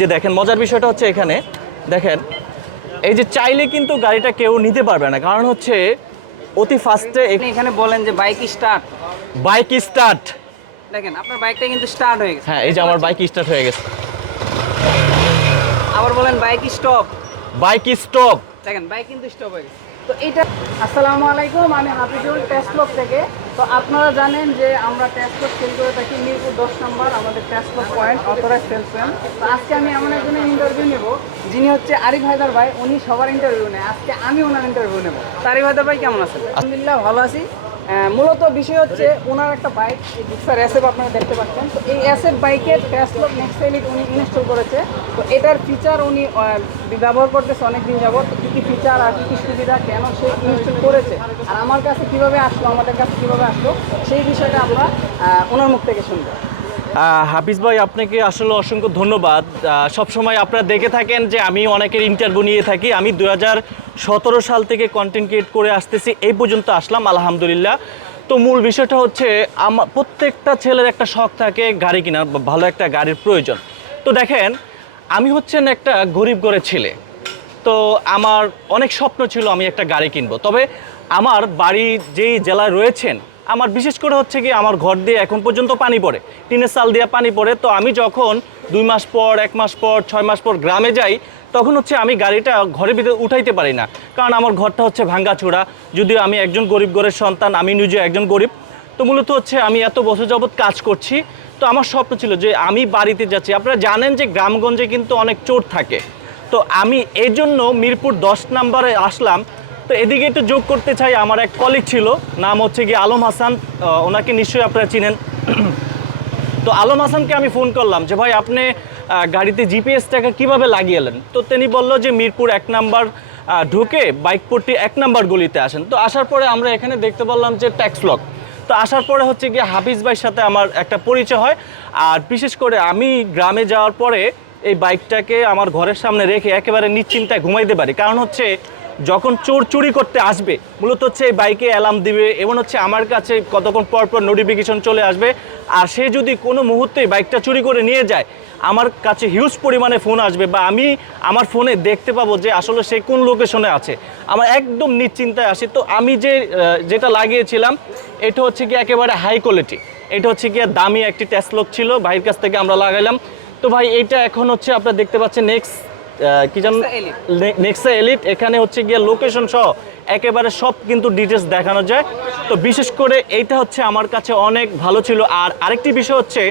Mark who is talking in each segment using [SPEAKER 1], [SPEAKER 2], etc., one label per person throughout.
[SPEAKER 1] যে দেখেন মজার বিষয়টা হচ্ছে এখানে দেখেন এই যে চাইলে কিন্তু গাড়িটা কেউ নিতে পারবে না। কারণ হচ্ছে অতি ফাস্টে
[SPEAKER 2] এখানে বলেন যে বাইক স্টার্ট
[SPEAKER 1] বাইক স্টার্ট
[SPEAKER 2] দেখেন আপনার বাইকটা কিন্তু স্টার্ট হয়ে গেছে।
[SPEAKER 1] হ্যাঁ এই যে আমার বাইক স্টার্ট হয়ে গেছে।
[SPEAKER 2] আবার বলেন বাইক স্টপ
[SPEAKER 1] বাইক স্টপ
[SPEAKER 2] দেখেন বাইক কিন্তু স্টপ হয়ে গেছে। তো এইটা আসসালামু আলাইকুম আমি হাফিজুল টেস্টলক থেকে। তো আপনারা জানেন যে আমরা ট্যাক্সপোর্ট সেল করে থাকি মিরপুর দশ নম্বর, আমাদের ট্যাক্সপোর্ট পয়েন্ট অথরাইজ সেলসম্যান তো আজকে আমি এমন একজনের ইন্টারভিউ নেব, যিনি হচ্ছে আরিফ হায়দার ভাই। উনি সবার ইন্টারভিউ নেয়। আজকে আমি ওনার ইন্টারভিউ নেব। আরিফ হায়দার ভাই, কেমন আছেন? আলহামদুলিল্লাহ, ভালো আছি। মূলত বিষয় হচ্ছে ওনার একটা বাইক ডিক্সার অ্যাসেপ আপনারা দেখতে পাচ্ছেন। তো এই অ্যাসেপ বাইকের ফ্যাসলক নেক্সট এলিট উনি ইনস্টল করেছে। তো এটার ফিচার উনি ব্যবহার করতেছে অনেক দিন তো কী কী ফিচার আর কী কী সুবিধা, কেন সে ইনস্টল করেছে? আর আমার কাছে কীভাবে আসলো, আমাদের কাছে কীভাবে আসলো, সেই বিষয়টা আমরা ওনার মুখ থেকে শুনব।
[SPEAKER 1] হাফিজ ভাই, আপনাকে আসলে অসংখ্য ধন্যবাদ। সবসময় আপনারা দেখে থাকেন যে আমি অনেকের ইন্টারভিউ নিয়ে থাকি। আমি দু সাল থেকে কন্টেন্ট ক্রিয়েট করে আসতেছি, এই পর্যন্ত আসলাম, আলহামদুলিল্লাহ। তো মূল বিষয়টা হচ্ছে আমার প্রত্যেকটা ছেলের একটা শখ থাকে গাড়ি কেনার ভালো একটা গাড়ির প্রয়োজন। তো দেখেন, আমি হচ্ছেন একটা গরিব ঘরের ছেলে। তো আমার অনেক স্বপ্ন ছিল আমি একটা গাড়ি কিনবো। তবে আমার বাড়ি যেই জেলায় রয়েছেন আমার বিশেষ করে হচ্ছে কি আমার ঘর দিয়ে এখন পর্যন্ত পানি পড়ে। টিনের চাল দিয়ে পানি পড়ে। তো আমি যখন দুই মাস পর, এক মাস পর, ছয় মাস পর গ্রামে যাই, তখন হচ্ছে আমি গাড়িটা ঘরের ভিতরে উঠাইতে পারি না। কারণ আমার ঘরটা হচ্ছে ভাঙ্গাচোরা যদিও আমি একজন গরিব ঘরের সন্তান, আমি নিজে একজন গরিব। তো মূলত হচ্ছে আমি এত বছর যাবৎ কাজ করছি। তো আমার স্বপ্ন ছিল যে আমি বাড়িতে যাচ্ছি। আপনারা জানেন যে গ্রামগঞ্জে কিন্তু অনেক চোর থাকে। তো আমি এই জন্য মিরপুর দশ নম্বরে আসলাম। তো এদিকে একটু যোগ করতে চাই, আমার এক কলিগ ছিল, নাম হচ্ছে কি আলম হাসান ওনাকে নিশ্চয়ই আপনারা চিনেন। তো আলম হাসানকে আমি ফোন করলাম যে, ভাই, আপনি গাড়িতে জিপিএসটাকে কীভাবে লাগিয়েলেন তো তিনি বলল যে, মিরপুর এক নাম্বার ঢুকে বাইকপট্টি এক নাম্বার গলিতে আসেন। তো আসার পরে আমরা এখানে দেখতে পারলাম যে, ট্যাক্স লক। তো আসার পরে হচ্ছে গিয়ে হাফিজ ভাইয়ের সাথে আমার একটা পরিচয় হয়। আর বিশেষ করে আমি গ্রামে যাওয়ার পরে এই বাইকটাকে আমার ঘরের সামনে রেখে একেবারে নিশ্চিন্তায় ঘুমাইতে পারি। কারণ হচ্ছে যখন চোর চুরি করতে আসবে, মূলত হচ্ছে এই বাইকে অ্যালার্ম দিবে এবং হচ্ছে আমার কাছে কতক্ষণ পর পর নোটিফিকেশন চলে আসবে, আর সে যদি কোনো মুহূর্তে বাইকটা চুরি করে নিয়ে যায়, আমার কাছে হিউজ পরিমাণে ফোন আসবে বা আমি আমার ফোনে দেখতে পাবো যে আসলে সে কোন লোকেশনে আছে। আমার একদম নিশ্চিন্তায় আসি তো আমি যে যেটা লাগিয়েছিলাম, এটা হচ্ছে কি একেবারে হাই কোয়ালিটি এটা হচ্ছে কি দামি একটি টেস্টলক ছিল, ভাইয়ের কাছ থেকে আমরা লাগাইলাম। তো ভাই, এইটা এখন হচ্ছে আপনারা দেখতে পাচ্ছেন নেক্সট কি জান
[SPEAKER 2] Nexa
[SPEAKER 1] নেক্সা এলিট এখানে হচ্ছে গিয়ে লোকেশন সহ একেবারে সব কিন্তু ডিটেলস দেখানো যায়। তো বিশেষ করে এইটা হচ্ছে আমার কাছে অনেক ভালো ছিল। আর আরেকটি বিষয় হচ্ছে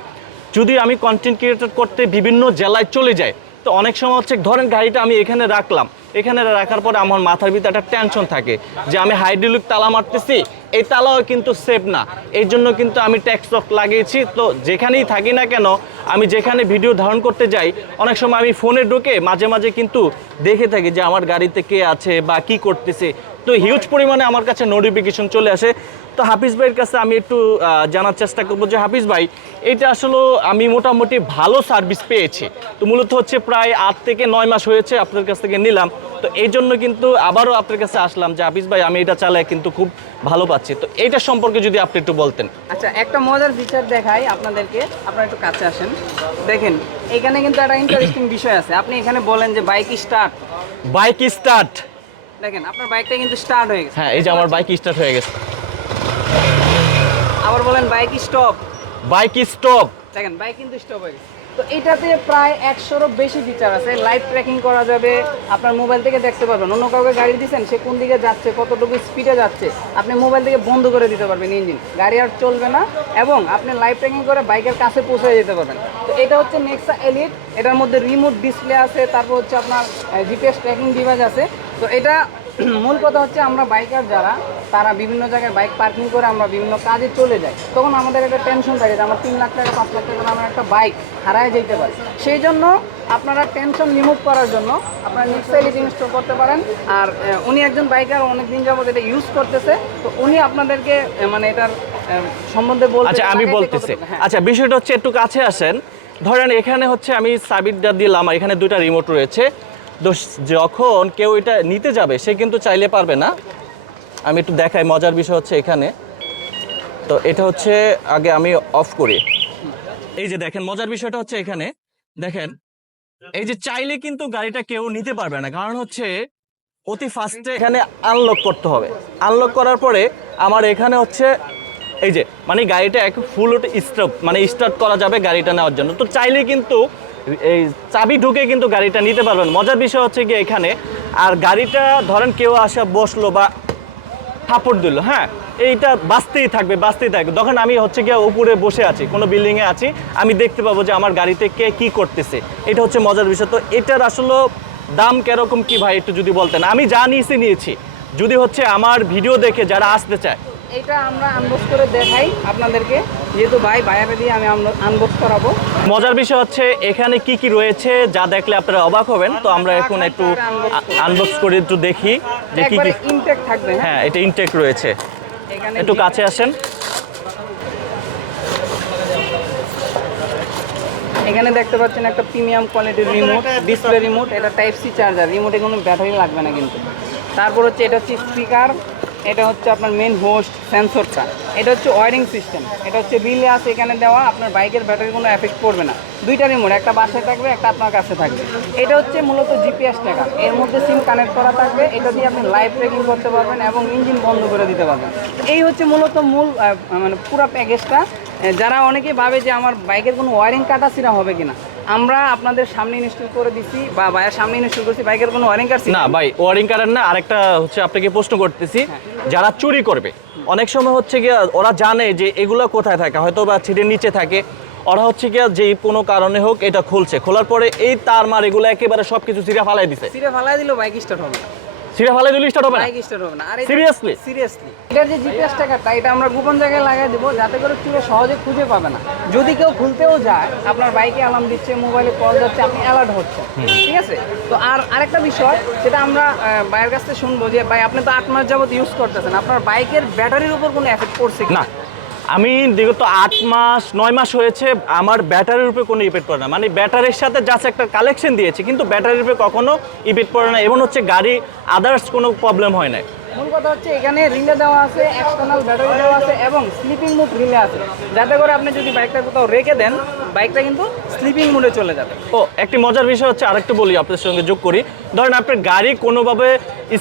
[SPEAKER 1] যদি আমি কন্টেন্ট ক্রিয়েটর করতে বিভিন্ন জেলায় চলে যাই তো অনেক সময় হচ্ছে ধরেন গাড়িটা আমি এখানে রাখলাম। এখানে রাখার পরে আমার মাথার ভিতরে একটা টেনশন থাকে যে আমি হাইড্রোলিক তালা মারতেছি এই তালাও কিন্তু সেফ না। এই জন্য কিন্তু আমি ট্যাক্স লক লাগিয়েছি। তো যেখানেই থাকি না কেন, আমি যেখানে ভিডিও ধারণ করতে যাই, অনেক সময় আমি ফোনে ঢুকে মাঝে মাঝে কিন্তু দেখে থাকি যে আমার গাড়িতে কে আছে বা কি করতেছে। তো হিউজ পরিমাণে আমার কাছে নোটিফিকেশন চলে আসে। তো হাফিজ ভাইয়ের কাছে আমি একটু জানার চেষ্টা করব যে হাফিজ ভাই, এটা আসলে আমি মোটামুটি ভালো সার্ভিস পেয়েছি। তো মূলত হচ্ছে প্রায় আট থেকে নয় মাস হয়েছে আপনার কাছ থেকে নিলাম। তো এই জন্য কিন্তু আবারও আপনার কাছে আসলাম যে হাফিজ ভাই আমি এটা চালাই কিন্তু খুব ভালো পাচ্ছি। তো এইটা সম্পর্কে যদি আপনি একটু বলতেন।
[SPEAKER 2] আচ্ছা একটা মজার ফিচার দেখাই আপনাদেরকে। আপনারা একটু কাছে আসেন। দেখেন এখানে কিন্তু একটা ইন্টারেস্টিং বিষয় আছে। আপনি এখানে বলেন যে বাইক স্টার্ট
[SPEAKER 1] বাইক স্টার্ট
[SPEAKER 2] দেখেন আপনার বাইকটা কিন্তু স্টার্ট হয়ে গেছে।
[SPEAKER 1] হ্যাঁ এই যে আমার বাইক স্টার্ট হয়ে গেছে।
[SPEAKER 2] আবার বলেন বাইক স্টপ
[SPEAKER 1] বাইক স্টপ
[SPEAKER 2] দেখেন বাইক কিন্তু স্টপ হয়ে গেছে। তো এটাতে প্রায় একশোরও বেশি ফিচার আছে। লাইভ ট্র্যাকিং করা যাবে, আপনার মোবাইল থেকে দেখতে পারবেন। অন্য কাউকে গাড়ি দিচ্ছেন সে কোন দিকে যাচ্ছে, কতটুকু স্পিডে যাচ্ছে, আপনি মোবাইল থেকে বন্ধ করে দিতে পারবেন ইঞ্জিন গাড়ি আর চলবে না এবং আপনি লাইভ ট্র্যাকিং করে বাইকের কাছে পৌঁছে যেতে পারবেন। তো এটা হচ্ছে নেক্সা এলিট এটার মধ্যে রিমোট ডিসপ্লে আছে, তারপর হচ্ছে আপনার জিপিএস ট্র্যাকিং ডিভাইস আছে। তো এটা মূল কথা হচ্ছে আমরা বাইকার যারা তারা বিভিন্ন জায়গায় বাইক পার্কিং করে আমরা বিভিন্ন কাজে চলে যাই। তখন আমাদের একটা টেনশন থাকে যে আমার তিন লাখ টাকা পাঁচ লাখ টাকা আমার একটা বাইক হারায় যেতে পারে। সেই জন্য আপনারা টেনশন রিমুভ করার জন্য আপনারা নেক্সাইলিট ইনস্টল করতে পারেন। আর উনি একজন বাইকার অনেক দিন যাবত এটা ইউজ করতেছে। তো উনি আপনাদেরকে মানে এটার সম্বন্ধে বলতে
[SPEAKER 1] আচ্ছা আমি বলতেছি।
[SPEAKER 2] হ্যাঁ।
[SPEAKER 1] আচ্ছা বিষয়টা হচ্ছে একটু কাছে আসেন। ধরেন এখানে হচ্ছে আমি সাবিরটা দিলাম এখানে দুইটা রিমোট রয়েছে। যখন কেউ এটা নিতে যাবে, সে কিন্তু চাইলে পারবে না। আমি একটু দেখাই, মজার বিষয় হচ্ছে এখানে। তো এটা হচ্ছে, আগে আমি অফ করি। এই যে দেখেন, মজার বিষয়টা হচ্ছে এখানে। দেখেন, এই যে চাইলে কিন্তু গাড়িটা কেউ নিতে পারবে না। কারণ হচ্ছে, অতি ফাস্টে এখানে আনলক করতে হবে। আনলক করার পরে, আমার এখানে হচ্ছে, এই যে মানে গাড়িটা এক ফুল স্টপ মানে স্টার্ট করা যাবে গাড়িটা নেওয়ার জন্য। তো চাইলে কিন্তু এই চাবি ঢুকে কিন্তু গাড়িটা নিতে পারবেন। মজার বিষয় হচ্ছে গিয়ে এখানে, আর গাড়িটা ধরেন কেউ আসা বসল বা থাপড় দিল হ্যাঁ? এইটা বাঁচতেই থাকবে বাঁচতেই থাকবে। তখন আমি হচ্ছে গিয়ে উপরে বসে আছি, কোনো বিল্ডিংয়ে আছি, আমি দেখতে পাবো যে আমার গাড়িতে কে কি করতেছে। এটা হচ্ছে মজার বিষয়। তো এটার আসলে দাম কীরকম কি ভাই, একটু যদি বলতেন? আমি যা নিয়েছি নিয়েছি। যদি হচ্ছে আমার ভিডিও দেখে যারা আসতে চায়
[SPEAKER 2] এটা আমরা আনবক্স করে দেখাই আপনাদেরকে। যেহেতু ভাই বাইরে দিয়ে আমি আনবক্স করাবো।
[SPEAKER 1] মজার বিষয় হচ্ছে এখানে কি কি রয়েছে যা দেখলে আপনারা অবাক হবেন? তো আমরা এখন একটু আনবক্স করে একটু দেখি যে কি কি
[SPEAKER 2] ইনটেক থাকবে হ্যাঁ?
[SPEAKER 1] হ্যাঁ এটা ইনটেক রয়েছে। একটু কাছে আসেন।
[SPEAKER 2] এখানে দেখতে পাচ্ছেন একটা প্রিমিয়াম কোয়ালিটির রিমোট ডিসপ্লে রিমোট এটা টাইপ সি চার্জার রিমোটে কোনো ব্যাটারি লাগবে না কিন্তু। তারপর হচ্ছে এটা হচ্ছে স্পিকার এটা হচ্ছে আপনার মেন হোস্ট সেন্সরটা এটা হচ্ছে ওয়ারিং সিস্টেম এটা হচ্ছে বিলে আছে এখানে দেওয়া। আপনার বাইকের ব্যাটারি কোনো এফেক্ট পড়বে না। দুইটা রিমোট একটা বাসায় থাকবে একটা আপনার কাছে থাকবে। এটা হচ্ছে মূলত জিপিএস টাকা এর মধ্যে সিম কানেক্ট করা থাকবে এটা দিয়ে আপনি লাইভ ট্রেকিং করতে পারবেন এবং ইঞ্জিন বন্ধ করে দিতে পারবেন। এই হচ্ছে মূলত মূল মানে পুরো প্যাকেজটা যারা অনেকে ভাবে যে আমার বাইকের কোনো ওয়ারিং কাটা সিরা হবে কিনা আমরা আপনাদের সামনে ইনস্টল করে দিচ্ছি বা বাইরের সামনে ইনস্টল করছি বাইকের কোনো ওয়ারিং কাট
[SPEAKER 1] না ভাই ওয়ারিং কারেন্ট না আরেকটা হচ্ছে আপনাকে প্রশ্ন করতেছি যারা চুরি করবে অনেক সময় হচ্ছে গিয়ে ওরা জানে যে এগুলো কোথায় থাকে হয়তো বা ছিটের নিচে থাকে ওরা হচ্ছে গিয়ে যে কোনো কারণে হোক এটা খুলছে। খোলার পরে এই তার মার এগুলো একেবারে সব কিছু সিরা ফালাই দিছে।
[SPEAKER 2] সিরে ফালাই দিলেও বাইক স্টার্ট হবে
[SPEAKER 1] সিরা ফালাই দিলে স্টার্ট হবে না?
[SPEAKER 2] বাইক স্টার্ট হবে না। আর
[SPEAKER 1] Seriously?
[SPEAKER 2] সিরিয়াসলি এটার যে জিপিএস টাকাটা এটা আমরা গোপন জায়গায় লাগাই দেবো যাতে করে চুরে সহজে খুঁজে পাবে না। যদি কেউ খুলতেও যায় আপনার বাইকে অ্যালার্ম দিচ্ছে মোবাইলে কল যাচ্ছে আপনি অ্যালার্ট হচ্ছে ঠিক আছে? তো আর আরেকটা বিষয় যেটা আমরা বাইরের কাছ থেকে শুনব যে ভাই আপনি তো আট মাস যাবত ইউজ করতেছেন আপনার বাইকের ব্যাটারির উপর কোনো এফেক্ট পড়ছে কি
[SPEAKER 1] না। আমি বিগত আট মাস, নয় মাস হয়েছে, আমার ব্যাটারির উপরে কোনো ইফেক্ট পড়ে না। মানে ব্যাটারির সাথে জাস্ট একটা কালেকশন দিয়েছে, কিন্তু ব্যাটারির উপরে কখনো ইফেক্ট পড়ে না। এবং হচ্ছে গাড়ি আদার্স কোনো প্রবলেম হয় না
[SPEAKER 2] মূল কথা হচ্ছে এখানে রিলে দেওয়া আছে এক্সটার্নাল ব্যাটারি দেওয়া আছে এবং স্লিপিং মুড রিলে আছে। যাতে করে আপনি যদি বাইকটা কোথাও রেখে দেন বাইকটা কিন্তু স্লিপিং মুডে চলে যাবে।
[SPEAKER 1] ও একটি মজার বিষয় হচ্ছে আরেকটু বলি আপনার সঙ্গে যোগ করি। ধরেন আপনার গাড়ি কোনোভাবে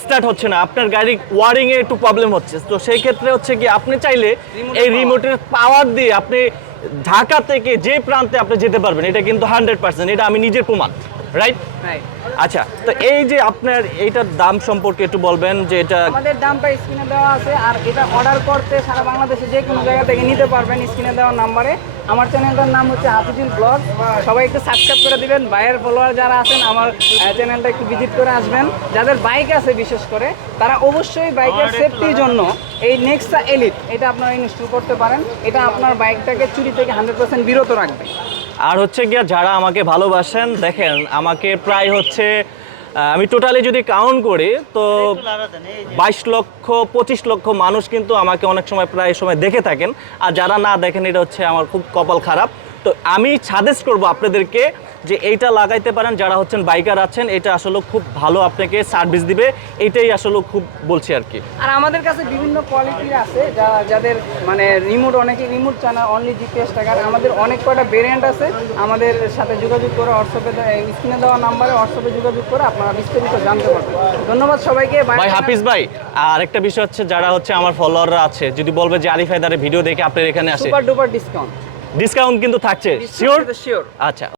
[SPEAKER 1] স্টার্ট হচ্ছে না আপনার গাড়ি ওয়ারিংয়ে একটু প্রবলেম হচ্ছে। তো সেই ক্ষেত্রে হচ্ছে কি আপনি চাইলে এই রিমোটের পাওয়ার দিয়ে আপনি ঢাকা থেকে যে প্রান্তে আপনি যেতে পারবেন এটা কিন্তু হান্ড্রেড পার্সেন্ট এটা আমি নিজের প্রমাণ। রাইট
[SPEAKER 2] রাইট
[SPEAKER 1] আচ্ছা তো এই যে আপনার এইটার দাম সম্পর্কে একটু বলবেন যে এটা
[SPEAKER 2] আমাদের দামটা স্ক্রিনে দেওয়া আছে আর এটা অর্ডার করতে সারা বাংলাদেশে যে কোনো জায়গা থেকে নিতে পারবেন স্ক্রিনে দেওয়া নাম্বারে। আমার চ্যানেলটার নাম হচ্ছে হাফিজুল ব্লগ। সবাই একটু সাবস্ক্রাইব করে দিবেন। বাইরের ফলোয়ার যারা আছেন আমার চ্যানেলটা একটু ভিজিট করে আসবেন। যাদের বাইক আছে বিশেষ করে তারা অবশ্যই বাইকের সেফটির জন্য এই নেক্সটা এলিট এটা আপনারা ইনস্টল করতে পারেন। এটা আপনার বাইকটাকে চুরি থেকে হান্ড্রেড পার্সেন্ট বিরত রাখবে।
[SPEAKER 1] আর হচ্ছে গিয়া যারা আমাকে ভালোবাসেন, দেখেন, আমাকে প্রায় হচ্ছে আমি টোটালি যদি কাউন্ট করি, তো বাইশ লক্ষ, পঁচিশ লক্ষ মানুষ কিন্তু আমাকে অনেক সময় প্রায় সময় দেখে থাকেন। আর যারা না দেখেন, এটা হচ্ছে আমার খুব কপাল খারাপ। তো আমি সাজেস্ট করব আপনাদেরকে যে এইটা লাগাইতে পারেন যারা হচ্ছেন বাইকার আছেন এটা আসলে খুব ভালো আপনাকে সার্ভিস দিবে। এইটাই আসলে খুব বলছি আর কি।
[SPEAKER 2] আর আমাদের কাছে বিভিন্ন কোয়ালিটির আছে যা যাদের মানে রিমোট অনেকে রিমোট চান অনলি জিপিএস টাকার আমাদের অনেক কয়টা ভেরিয়েন্ট আছে। আমাদের সাথে যোগাযোগ করে হোয়াটসঅ্যাপে স্ক্রিনে দেওয়া নাম্বারে হোয়াটসঅ্যাপে যোগাযোগ করে আপনারা বিস্তারিত জানতে পারবেন। ধন্যবাদ সবাইকে
[SPEAKER 1] ভাই হাফিজ ভাই আর একটা বিষয় হচ্ছে যারা হচ্ছে আমার ফলোয়াররা আছে যদি বলবে যে আরিফ হায়দারের ভিডিও দেখে আপনার এখানে আসে।
[SPEAKER 2] সুপার ডুপার ডিসকাউন্ট
[SPEAKER 1] ডিসকাউন্ট কিন্তু থাকছে শিওর
[SPEAKER 2] শিওর
[SPEAKER 1] আচ্ছা।